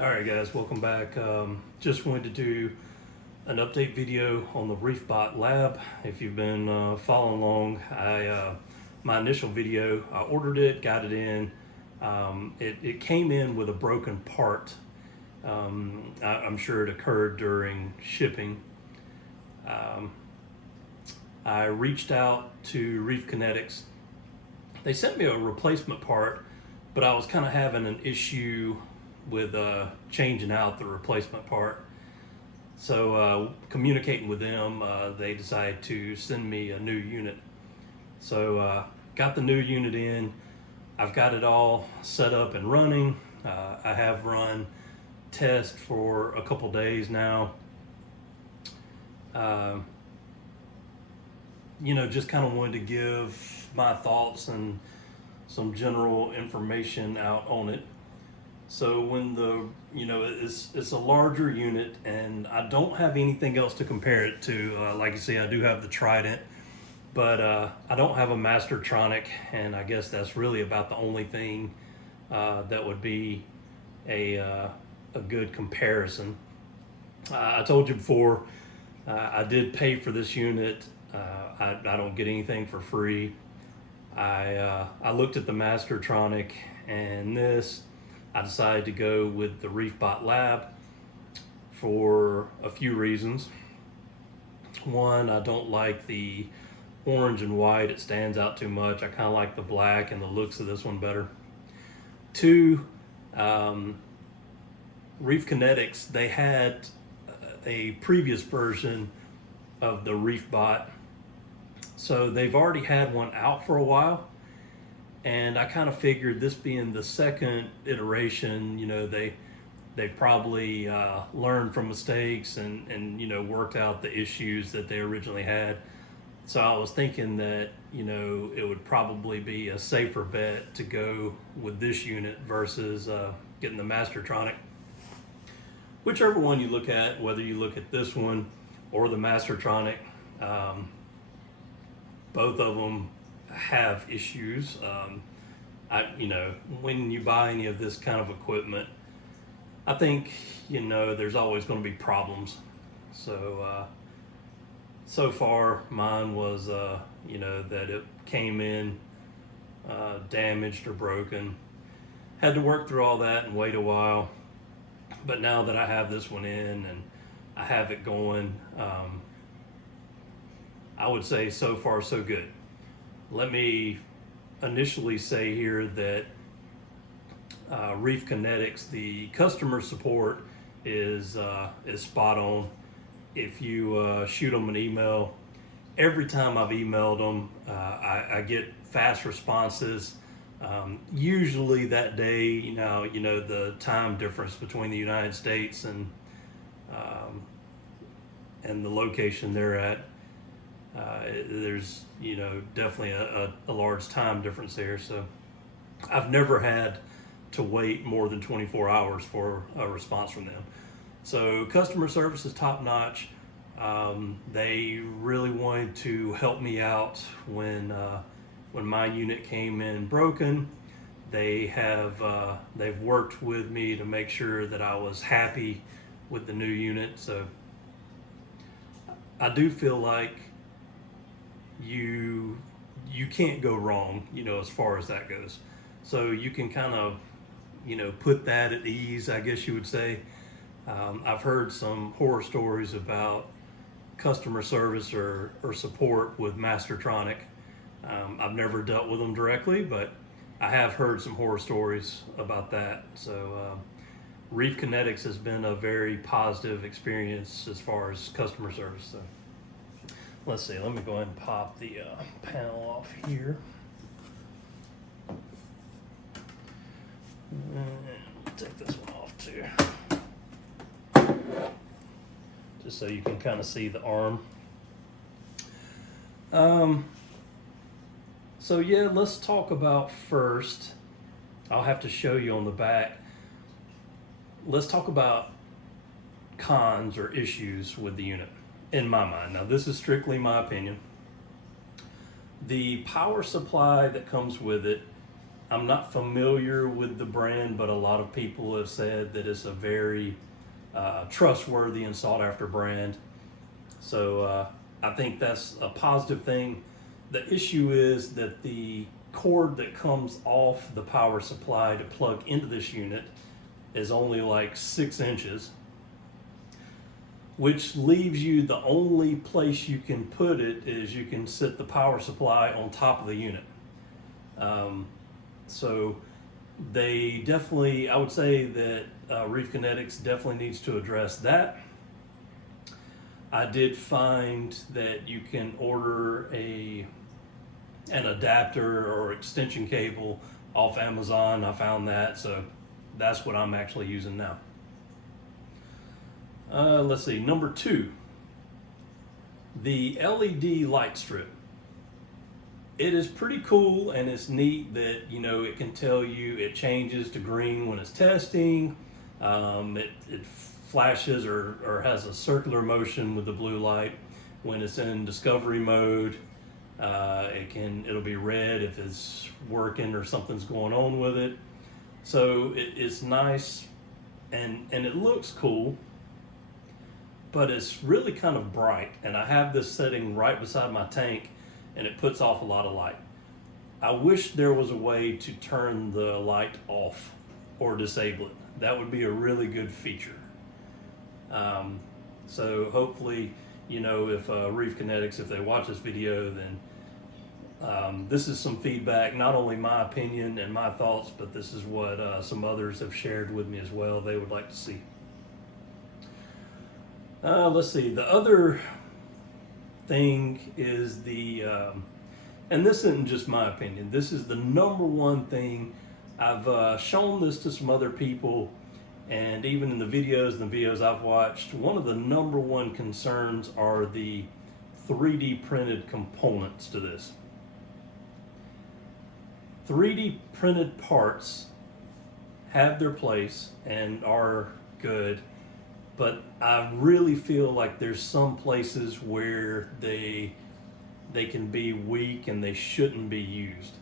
All right, guys, welcome back. Just wanted to do an update video on the ReefBot Lab. If you've been following along, my initial video, I ordered it, got it in. It came in with a broken part. I'm sure it occurred during shipping. I reached out to Reef Kinetics. They sent me a replacement part, but I was kind of having an issue with changing out the replacement part. So communicating with them, they decided to send me a new unit. So got the new unit in. I've got it all set up and running. I have run tests for a couple days now. Just kind of wanted to give my thoughts and some general information out on it. So when it's a larger unit, and I don't have anything else to compare it to. Like you see, I do have the Trident, but I don't have a Mastertronic, and I guess that's really about the only thing that would be a good comparison. I told you before, I did pay for this unit. I don't get anything for free. I looked at the Mastertronic and this. I decided to go with the ReefBot Lab for a few reasons. One, I don't like the orange and white. It stands out too much. I kind of like the black and the looks of this one better. Two, Reef Kinetics, they had a previous version of the ReefBot. So they've already had one out for a while. And I kind of figured, this being the second iteration, they probably learned from mistakes and worked out the issues that they originally had. So I was thinking that it would probably be a safer bet to go with this unit versus getting the Mastertronic. Whichever one you look at, whether you look at this one or the Mastertronic, both of them have issues. When you buy any of this kind of equipment, I think there's always going to be problems. So so far mine was that it came in damaged or broken. Had to work through all that and wait a while, but now that I have this one in and I have it going, I would say so far so good. Let me initially say here that Reef Kinetics, the customer support is spot on. If you shoot them an email, every time I've emailed them, I get fast responses. Usually that day, the time difference between the United States and the location they're at. There's definitely a large time difference there, so I've never had to wait more than 24 hours for a response from them. So customer service is top notch. They really wanted to help me out when my unit came in broken. They've worked with me to make sure that I was happy with the new unit. So I do feel like you can't go wrong, as far as that goes. So you can kind of, put that at ease, I guess you would say. I've heard some horror stories about customer service or support with Mastertronic. I've never dealt with them directly, but I have heard some horror stories about that. So Reef Kinetics has been a very positive experience as far as customer service. So let's see, let me go ahead and pop the panel off here. And take this one off too. Just so you can kind of see the arm. So yeah, let's talk about first. I'll have to show you on the back. Let's talk about cons or issues with the unit, in my mind. Now, this is strictly my opinion. The power supply that comes with it I'm not familiar with the brand, but a lot of people have said that it's a very trustworthy and sought after brand. So I think that's a positive thing. The issue is that the cord that comes off the power supply to plug into this unit is only like 6 inches, which leaves you, the only place you can put it is you can sit the power supply on top of the unit. So they definitely, I would say that Reef Kinetics definitely needs to address that. I did find that you can order an adapter or extension cable off Amazon. I found that, so that's what I'm actually using now. Let's see, number 2, the LED light strip. It is pretty cool, and it's neat that, you know, it can tell you it changes to green when it's testing. It flashes or has a circular motion with the blue light when it's in discovery mode. It'll be red if it's working or something's going on with it. So it's nice, and it looks cool, but it's really kind of bright. And I have this setting right beside my tank, and it puts off a lot of light. I wish there was a way to turn the light off or disable it. That would be a really good feature. So hopefully, you know, if Reef Kinetics, if they watch this video, then this is some feedback, not only my opinion and my thoughts, but this is what some others have shared with me as well they would like to see. Let's see, the other thing is the, and this isn't just my opinion, this is the number one thing. I've shown this to some other people, and even in the videos I've watched, one of the number one concerns are the 3D printed components to this. 3D printed parts have their place and are good, but I really feel like there's some places where they can be weak and they shouldn't be used.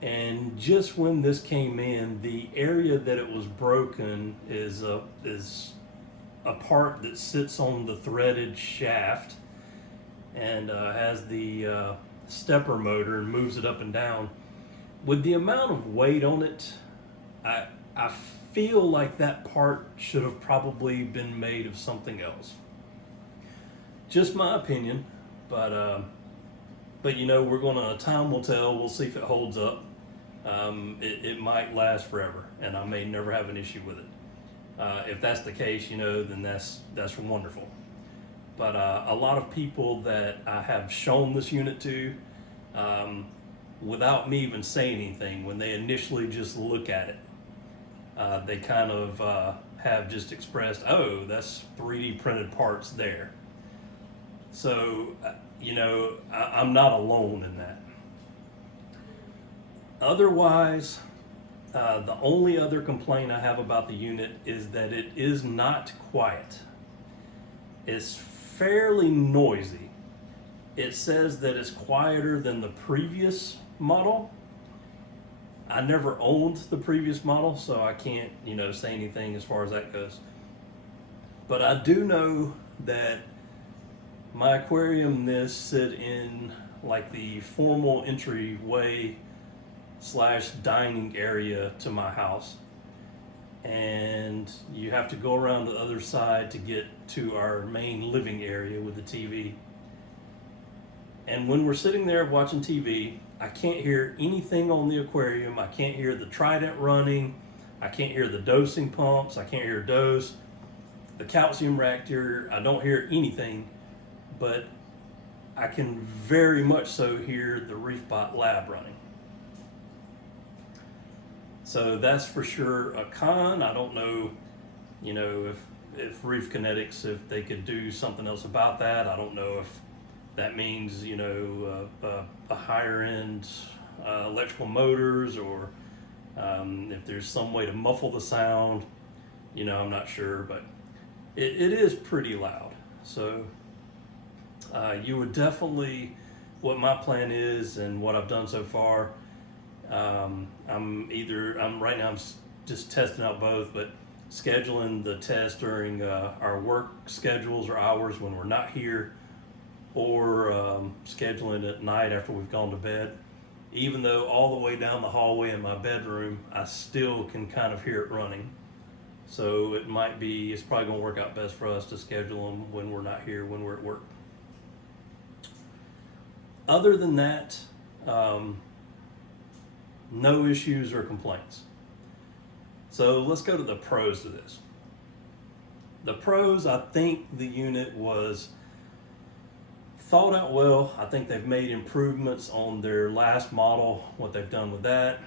And just when this came in, the area that it was broken is a part that sits on the threaded shaft and has the stepper motor and moves it up and down. With the amount of weight on it, I feel like that part should have probably been made of something else. Just my opinion, but you know, time will tell. We'll see if it holds up. It might last forever, and I may never have an issue with it. If that's the case, you know, then that's wonderful. But a lot of people that I have shown this unit to, without me even saying anything, when they initially just look at it, they kind of have just expressed, oh, that's 3D printed parts there. So, you know, I'm not alone in that. Otherwise, the only other complaint I have about the unit is that it is not quiet. It's fairly noisy. It says that it's quieter than the previous model. I never owned the previous model, so I can't, you know, say anything as far as that goes. But I do know that my aquarium nests sit in like the formal entryway / dining area to my house, and you have to go around the other side to get to our main living area with the TV. And when we're sitting there watching TV, I can't hear anything on the aquarium. I can't hear the Trident running. I can't hear the dosing pumps. I can't hear dose, the calcium reactor. I don't hear anything, but I can very much so hear the ReefBot Lab running. So that's for sure a con. I don't know, you know, if Reef Kinetics, if they could do something else about that. I don't know if that means, you know, a higher end electrical motors, or if there's some way to muffle the sound. You know, I'm not sure, but it is pretty loud. So you would definitely, what my plan is and what I've done so far I'm right now, just testing out both, but scheduling the test during our work schedules or hours when we're not here, or scheduling it at night after we've gone to bed. Even though all the way down the hallway in my bedroom, I still can kind of hear it running. So it's probably going to work out best for us to schedule them when we're not here, when we're at work. Other than that, no issues or complaints. So let's go to the pros to this. The pros, I think the unit was thought out well. I think they've made improvements on their last model, what they've done with that.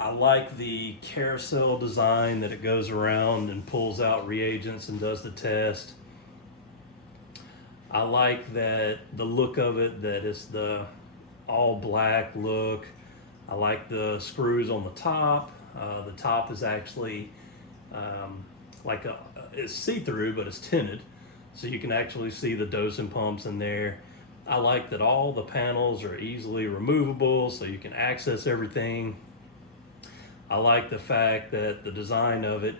I like the carousel design that it goes around and pulls out reagents and does the test. I like that the look of it, that it's the all black look. I like the screws on the top. The top is actually it's see-through, but it's tinted, so you can actually see the dosing pumps in there. I like that all the panels are easily removable, so you can access everything. I like the fact that the design of it,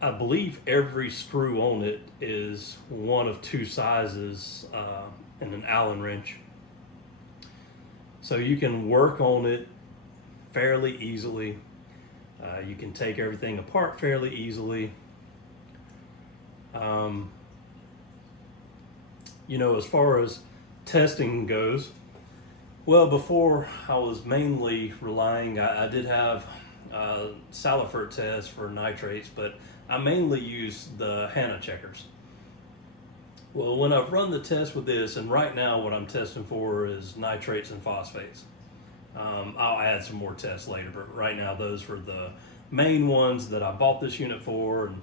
I believe every screw on it is one of two sizes and an Allen wrench. So you can work on it fairly easily. You can take everything apart fairly easily. As far as testing goes, well, before I was mainly relying, I did have Salifert tests for nitrates, but I mainly use the HANA checkers. Well, when I've run the test with this, and right now what I'm testing for is nitrates and phosphates. I'll add some more tests later, but right now those were the main ones that I bought this unit for, and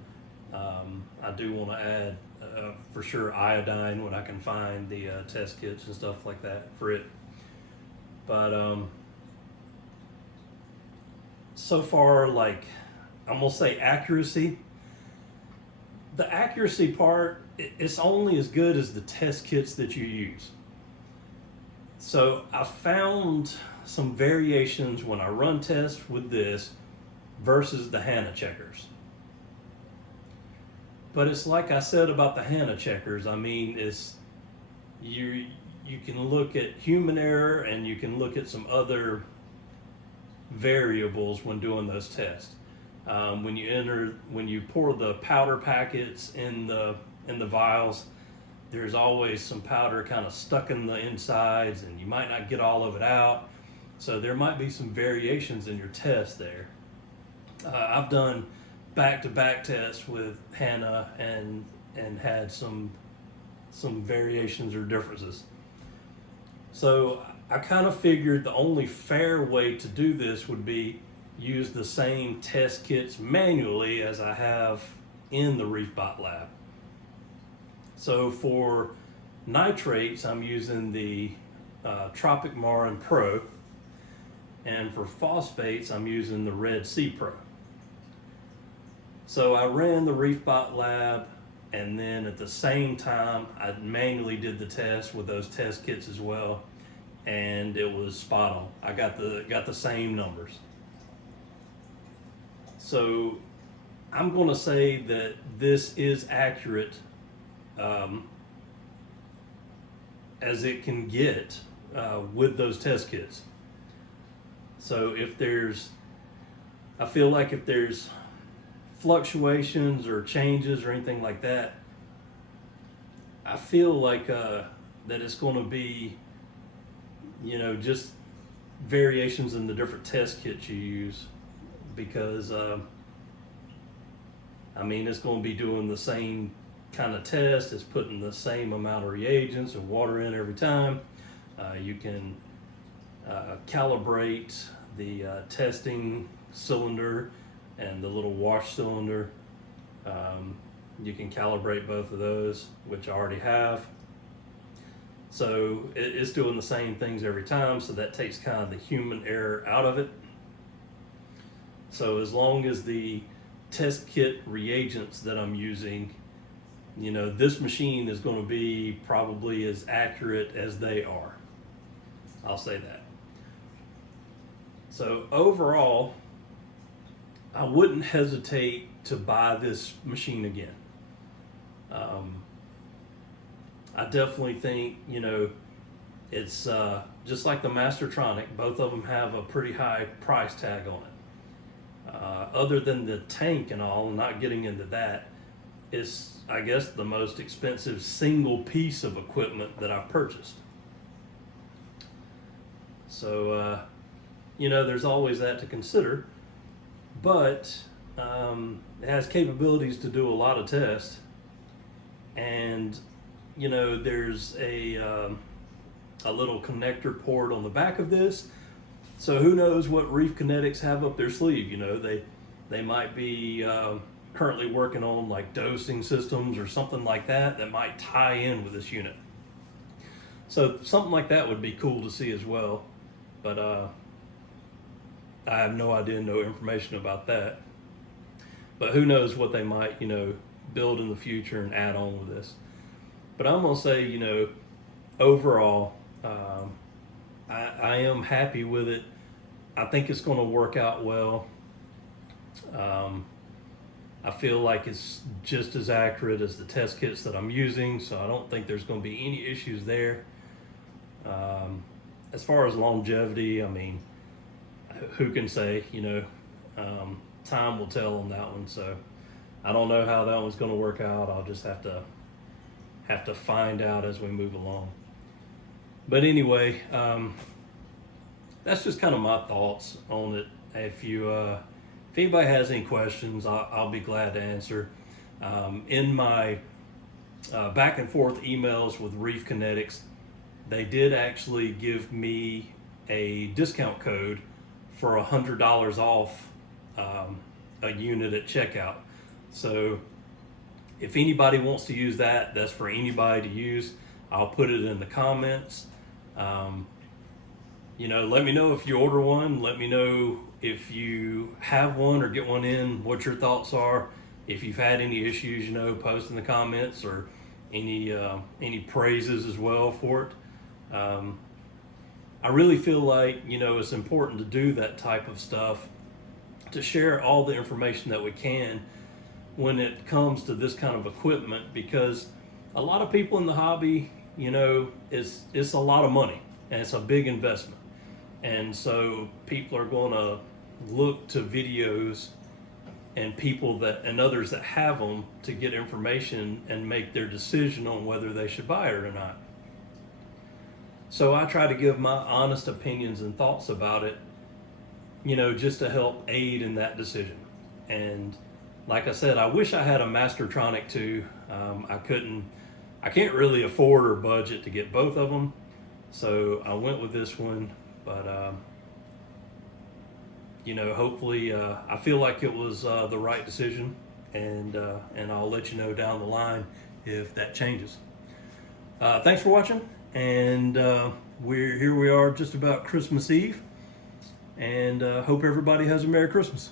I do want to add for sure iodine when I can find the test kits and stuff like that for it. But so far, like, I'm gonna say accuracy. The accuracy part, it's only as good as the test kits that you use. So I found some variations when I run tests with this versus the HANA checkers. But it's like I said about the HANA checkers. I mean, you can look at human error and you can look at some other variables when doing those tests. When you pour the powder packets in the vials, there's always some powder kind of stuck in the insides, and you might not get all of it out. So there might be some variations in your test there. I've done back-to-back tests with HANA and had some variations or differences. So I kind of figured the only fair way to do this would be use the same test kits manually as I have in the ReefBot Lab. So for nitrates, I'm using the Tropic Marin Pro, and for phosphates, I'm using the Red Sea Pro. So I ran the ReefBot Lab, and then at the same time, I manually did the test with those test kits as well, and it was spot on. I got the same numbers. So I'm going to say that this is accurate as it can get with those test kits. So I feel like if there's fluctuations or changes or anything like that, I feel like that it's going to be, just variations in the different test kits you use, because it's going to be doing the same kind of test. It's putting the same amount of reagents and water in every time. You can calibrate the testing cylinder and the little wash cylinder. You can calibrate both of those, which I already have. So it's doing the same things every time, so that takes kind of the human error out of it. So as long as the test kit reagents that I'm using, this machine is going to be probably as accurate as they are. I'll say that. So overall, I wouldn't hesitate to buy this machine again. I definitely think, you know, it's just like the Mastertronic. Both of them have a pretty high price tag on it. Other than the tank and all, not getting into that, it's, I guess, the most expensive single piece of equipment that I've purchased. So, you know, there's always that to consider, but it has capabilities to do a lot of tests. And, you know, there's a little connector port on the back of this. So who knows what Reef Kinetics have up their sleeve. You know, they might be currently working on like dosing systems or something like that that might tie in with this unit. So something like that would be cool to see as well. But I have no idea, no information about that. But who knows what they might, you know, build in the future and add on with this. But I'm gonna say, you know, overall, I am happy with it. I think it's gonna work out well. I feel like it's just as accurate as the test kits that I'm using, so I don't think there's gonna be any issues there. As far as longevity, I mean, who can say, you know, time will tell on that one. So I don't know how that one's going to work out. I'll just have to find out as we move along. But anyway, that's just kind of my thoughts on it. If anybody has any questions, I'll be glad to answer. In my back and forth emails with Reef Kinetics, they did actually give me a discount code for $100 off a unit at checkout. So if anybody wants to use that, that's for anybody to use. I'll put it in the comments. You know, let me know if you order one. Let me know if you have one or get one in, what your thoughts are. If you've had any issues, you know, post in the comments, or any praises as well for it. I really feel like, you know, it's important to do that type of stuff, to share all the information that we can when it comes to this kind of equipment, because a lot of people in the hobby, you know, it's a lot of money and it's a big investment. And so people are going to look to videos and people and others that have them to get information and make their decision on whether they should buy it or not. So I try to give my honest opinions and thoughts about it, you know, just to help aid in that decision. And like I said, I wish I had a Mastertronic too. I can't really afford or budget to get both of them. So I went with this one, but you know, hopefully, I feel like it was the right decision, and I'll let you know down the line if that changes. Thanks for watching. And here we are just about Christmas Eve, and hope everybody has a Merry Christmas.